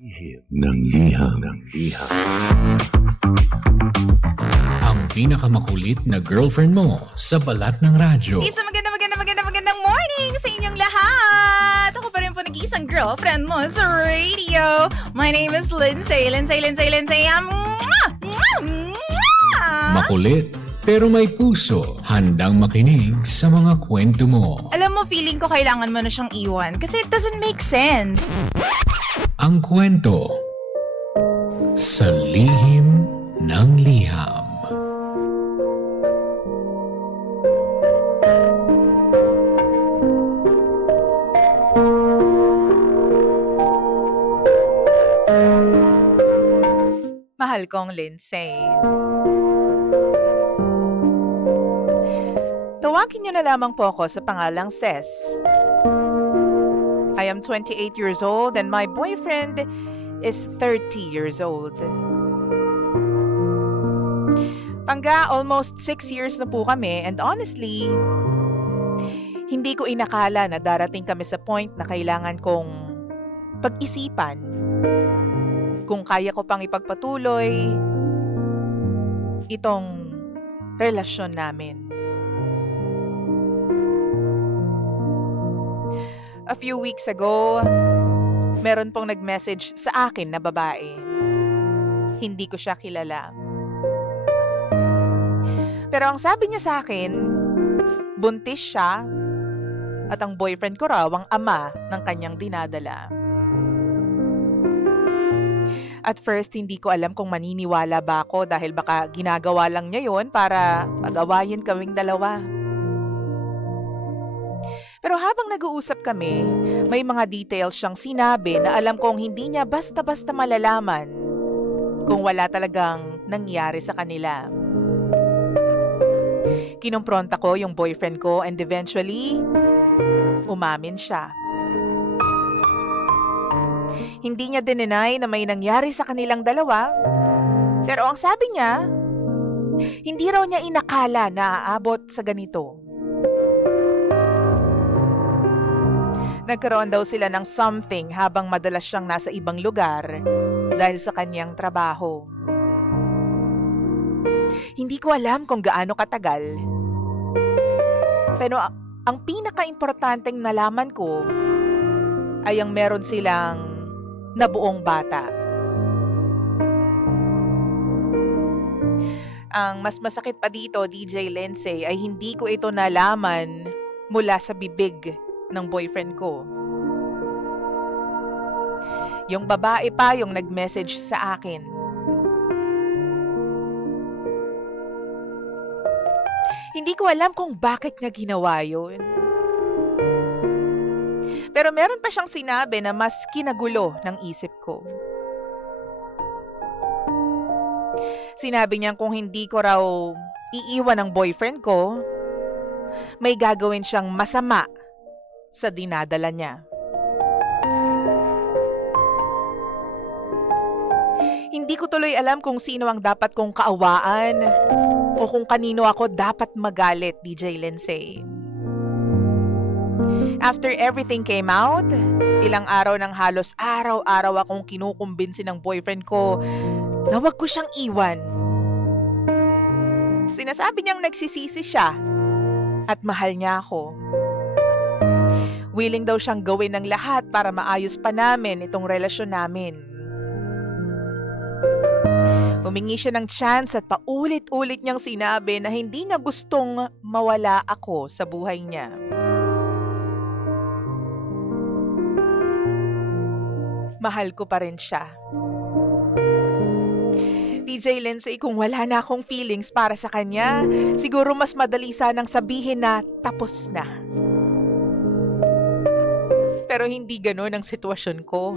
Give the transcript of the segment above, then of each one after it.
Ng liham. Ang pinakamakulit na girlfriend mo sa balat ng radyo. Isang magandang morning sa inyong lahat! Ako pa rin po nag-iisang girlfriend mo sa radio. My name is Lindsay. Makulit pero may puso, handang makinig sa mga kwento mo. Alam mo, feeling ko kailangan mo na siyang iwan kasi it doesn't make sense. Ang kwento sa lihim ng liham. Mahal kong Lindsay. Tawagin niyo na lamang po ako sa pangalang Ces. I am 28 years old and my boyfriend is 30 years old. Pangga, almost 6 years na po kami and honestly, hindi ko inakala na darating kami sa point na kailangan kong pag-isipan kung kaya ko pang ipagpatuloy itong relasyon namin. A few weeks ago, meron pong nag-message sa akin na babae. Hindi ko siya kilala. Pero ang sabi niya sa akin, buntis siya at ang boyfriend ko raw ang ama ng kanyang dinadala. At first, hindi ko alam kung maniniwala ba ako dahil baka ginagawa lang niya yon para pag-awayin kaming dalawa. Pero habang nag-uusap kami, may mga details siyang sinabi na alam kong hindi niya basta-basta malalaman kung wala talagang nangyari sa kanila. Kinumpronta ko yung boyfriend ko and eventually, umamin siya. Hindi niya dinenay na may nangyari sa kanilang dalawa, pero ang sabi niya, hindi raw niya inakala na aabot sa ganito. Nagkaroon daw sila ng something habang madalas siyang nasa ibang lugar dahil sa kanyang trabaho. Hindi ko alam kung gaano katagal. Pero ang pinaka-importanteng nalaman ko ay ang meron silang nabuong bata. Ang mas masakit pa dito, DJ Lindsay, ay hindi ko ito nalaman mula sa bibig ng boyfriend ko. Yung babae pa yung nag-message sa akin. Hindi ko alam kung bakit niya ginawa yun. Pero meron pa siyang sinabi na mas kinagulo ng isip ko. Sinabi niya kung hindi ko raw iiwan ang boyfriend ko, may gagawin siyang masama sa dinadala niya. Hindi ko tuloy alam kung sino ang dapat kong kaawaan o kung kanino ako dapat magalit, DJ Lindsay. After everything came out, ilang araw ng halos araw-araw akong kinukumbinsi ng boyfriend ko na wag ko siyang iwan. Sinasabi niyang nagsisisi siya at mahal niya ako. Willing daw siyang gawin ng lahat para maayos pa namin itong relasyon namin. Humingi siya ng chance at paulit-ulit niyang sinabi na hindi niya gustong mawala ako sa buhay niya. Mahal ko pa rin siya. DJ Lindsay, kung wala na akong feelings para sa kanya, siguro mas madali sanang sabihin na tapos na. Pero hindi gano'n ang sitwasyon ko.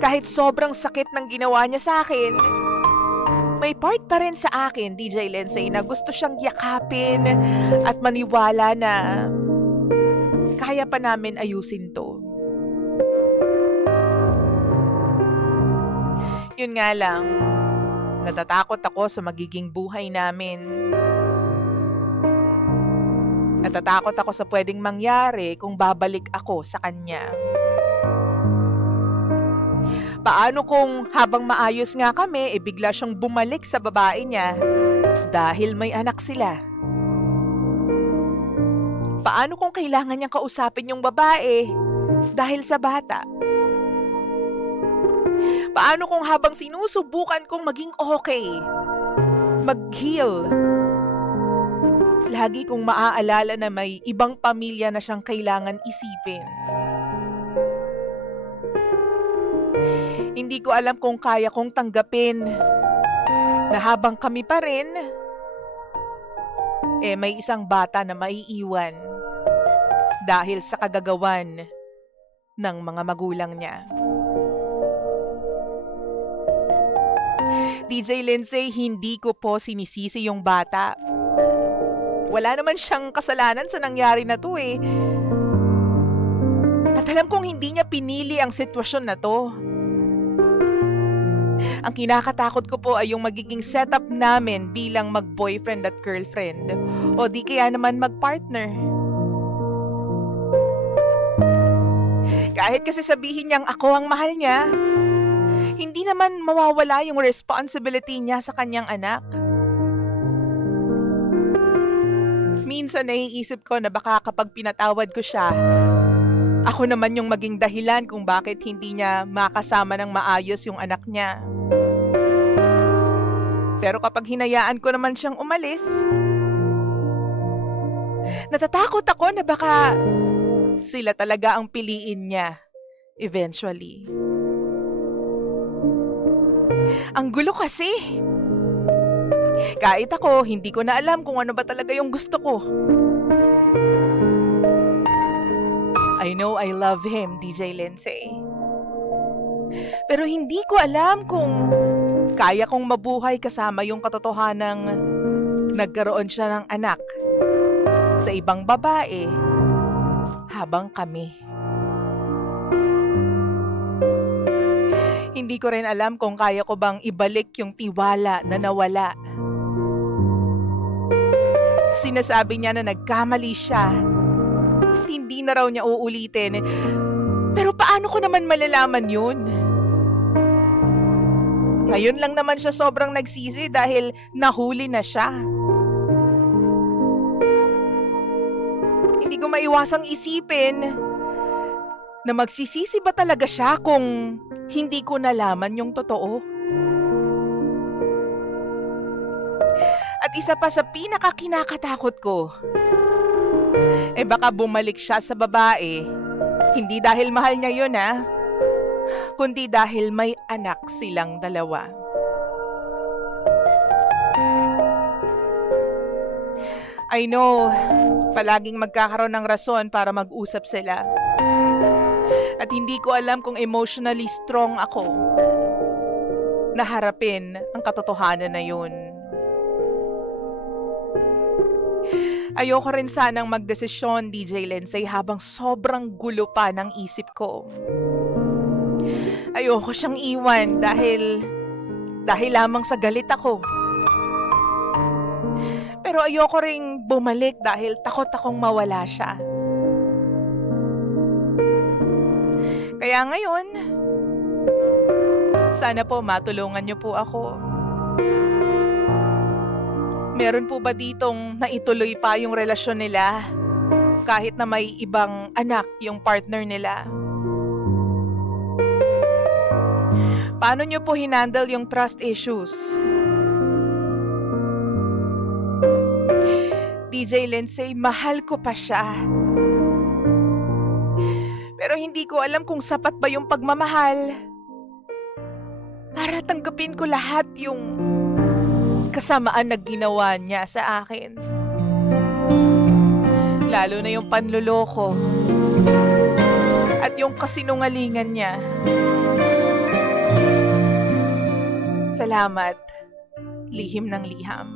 Kahit sobrang sakit ng ginawa niya sa akin, may part pa rin sa akin, DJ Lindsay, na gusto siyang yakapin at maniwala na kaya pa namin ayusin to. Yun nga lang, natatakot ako sa magiging buhay namin. Natatakot ako sa pwedeng mangyari kung babalik ako sa kanya. Paano kung habang maayos nga kami, bigla siyang bumalik sa babae niya dahil may anak sila? Paano kung kailangan niyang kausapin yung babae dahil sa bata? Paano kung habang sinusubukan kong maging okay, mag-heal, lagi kong maaalala na may ibang pamilya na siyang kailangan isipin? Hindi ko alam kung kaya kong tanggapin na habang kami pa rin, may isang bata na maiiwan dahil sa kagagawan ng mga magulang niya. DJ Lindsay, hindi ko po sinisisi yung bata. Wala naman siyang kasalanan sa nangyari na to eh. At alam kong hindi niya pinili ang sitwasyon na to. Ang kinakatakot ko po ay yung magiging setup namin bilang mag-boyfriend at girlfriend o di kaya naman mag-partner. Kahit kasi sabihin niyang ako ang mahal niya, hindi naman mawawala yung responsibility niya sa kanyang anak. Minsan naiisip ko na baka kapag pinatawad ko siya, ako naman yung maging dahilan kung bakit hindi niya makasama ng maayos yung anak niya. Pero kapag hinayaan ko naman siyang umalis, natatakot ako na baka sila talaga ang piliin niya eventually. Ang gulo kasi. Kahit ako, hindi ko na alam kung ano ba talaga yung gusto ko. I know I love him, DJ Lindsay. Pero hindi ko alam kung kaya kong mabuhay kasama yung katotohanang nagkaroon siya ng anak sa ibang babae habang kami. Hindi ko rin alam kung kaya ko bang ibalik yung tiwala na nawala. Sinasabi niya na nagkamali siya. Hindi na raw niya uulitin. Pero paano ko naman malalaman yun? Ngayon lang naman siya sobrang nagsisi dahil nahuli na siya. Hindi ko maiwasang isipin na magsisisi ba talaga siya kung hindi ko nalaman yung totoo. At isa pa sa pinakakinakatakot ko, baka bumalik siya sa babae, hindi dahil mahal niya yun kundi dahil may anak silang dalawa. I know, palaging magkakaroon ng rason para mag-usap sila. At hindi ko alam kung emotionally strong ako na harapin ang katotohanan na yun. Ayoko rin sanang magdesisyon, DJ Lindsay, habang sobrang gulo pa ng isip ko. Ayoko siyang iwan dahil lamang sa galit ako. Pero ayoko ring bumalik dahil takot akong mawala siya. Kaya ngayon, sana po matulungan niyo po ako. Meron po ba ditong naituloy pa yung relasyon nila kahit na may ibang anak yung partner nila? Paano niyo po hinandle yung trust issues? DJ Lindsay, mahal ko pa siya. Pero hindi ko alam kung sapat ba yung pagmamahal para tanggapin ko lahat yung kasamaan na ginawa niya sa akin. Lalo na yung panloloko at yung kasinungalingan niya. Salamat, lihim ng liham.